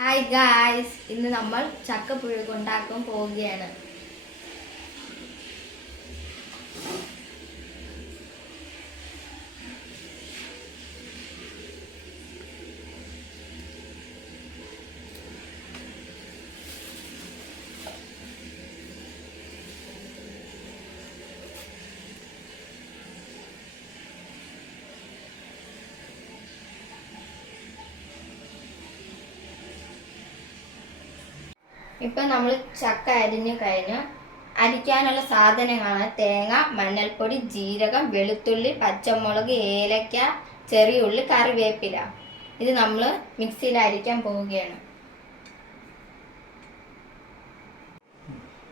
Hi guys, ഇന്ന് നമ്മൾ ചക്കപ്പുഴുക്ക് ഉണ്ടാക്കാൻ പോവുകയാണ്. ഇപ്പം നമ്മൾ ചക്ക അരിഞ്ഞു കഴിഞ്ഞു. അരിക്കാനുള്ള സാധനങ്ങളാണ് തേങ്ങ, മഞ്ഞൾപ്പൊടി, ജീരകം, വെളുത്തുള്ളി, പച്ചമുളക്, ഏലക്ക, ചെറിയ ഉള്ളി, കറിവേപ്പില. ഇത് നമ്മൾ മിക്സിയിൽ അരിക്കാൻ പോവുകയാണ്.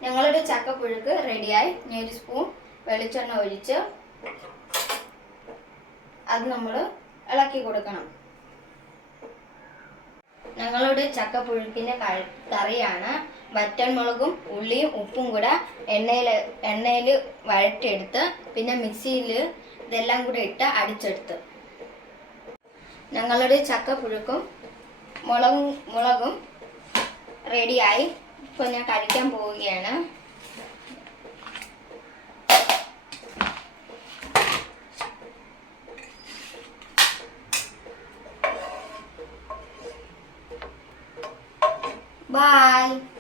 ഞങ്ങളുടെ ചക്കപ്പുഴുക്ക് റെഡിയായി. ഇനി ഒരു സ്പൂൺ വെളിച്ചെണ്ണ ഒഴിച്ച് അത് നമ്മൾ ഇളക്കി കൊടുക്കണം. ഞങ്ങളുടെ ചക്കപ്പുഴുക്കിൻ്റെ കറിയാണ്. വറ്റൽമുളകും ഉള്ളിയും ഉപ്പും കൂടെ എണ്ണയിൽ വഴറ്റിയെടുത്ത് പിന്നെ മിക്സിയിൽ ഇതെല്ലാം കൂടെ ഇട്ട് അടിച്ചെടുത്ത് ഞങ്ങളുടെ ചക്കപ്പുഴുക്കും മുളകും റെഡിയായി. ഇപ്പോൾ ഞാൻ കഴിക്കാൻ പോവുകയാണ്. Bye.